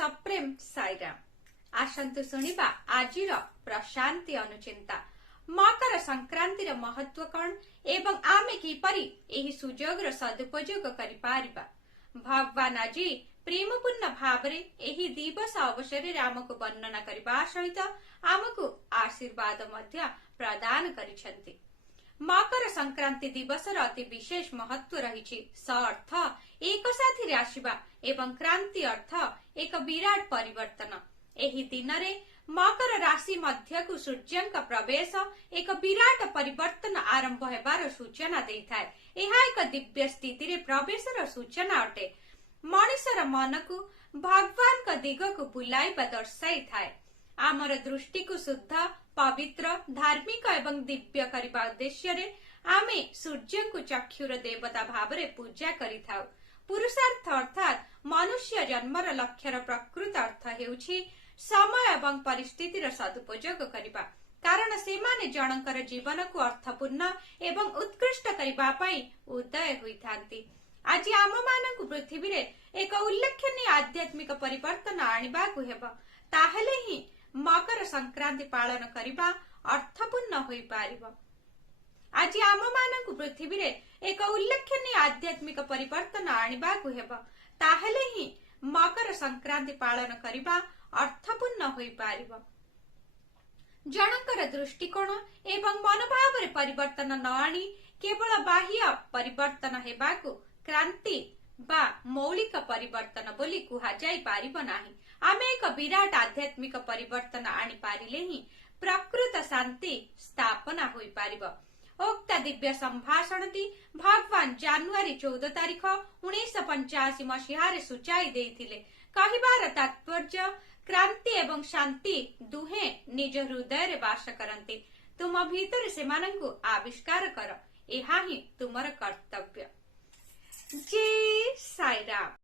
सप्रेम साईराम। आसंतु शुणिबा आजिर प्रशांति अनुचिंता मकर संक्रांतिर महत्व कौन एवं आमे किपरि एही सुजोगर सदुपयोग करि पारिबा। भगवान आज प्रेमपूर्ण भावरे एही दिवस अवसर आमको वर्णना करबा सहित आमको आशीर्वाद मध्य प्रदान करिसेंति। मकर संक्रांति दिवसर अति विशेष महत्व रही। स अर्थ एक साथी आसिबा एवं क्रांति अर्थ एक विराट परिवर्तन। एही दिन रे मकर राशि मध्य को सूर्यंक प्रवेश एक विराट परिवर्तन आरंभ हेबार सूचना देइथाय। एहा एक दिव्य स्थिति रे प्रवेशर सूचना अटे। मनुष्यर मन को भगवान का दिग को बुलाइबा दर्शाई थाए। आमर दृष्टि को शुद्ध पवित्र धार्मिक एवं दिव्य करबा उद्देश्य रे आमे सूर्य को चक्षुर देवता भाव रे पूजा करिथाउ। पुरुषार्थ अर्थात मनुष्य जन्मर लक्ष्यर प्रकृत अर्थ हेउछि समय एवं परिस्थितिर सदुपयोग करिबा, कारण सेमाने जनकर जीवन को अर्थपूर्ण एवं उत्कृष्ट करिबा पई उदय होइथांती। आज आम मानकु पृथ्वी रे एक उल्लेखनीय आध्यात्मिक परिवर्तन आनिबाकु हेबो, ताहेले ही मकर संक्रांति पालन करिबा अर्थपूर्ण होई पारिबो। आज आम मानकु पृथ्वी रे एक उल्लेखनीय आध्यात्मिक परिवर्तन आनिबाकु हेबो, ताहेले ही मकर संक्रांति पालन करिबा अर्थपूर्ण होई पारिबो। जनकर दृष्टिकोण एवं मनोभाव रे परिवर्तन न आनी केवल बाह्य परिवर्तन हेबाकु क्रांति बा मौलिक परिवर्तन बोली कुहा जाई पारिबो नाही। आमे एक विराट आध्यात्मिक परिवर्तन आनी पारिले ही प्रकृत शांति स्थापना होई पारिबो। उक्त दिव्य संभाषणटी भगवान जनवरी 14 तारीख 1985 मसीहा रे सूचाई देइथिले। कहिबार तात्पर्य क्रांति एवं शांति दुहे निज हृदय रे वास करंती। तुम भीतर सेमानंकु आविष्कार कर, एहा ही तुमर कर्तव्य। जय साईराम।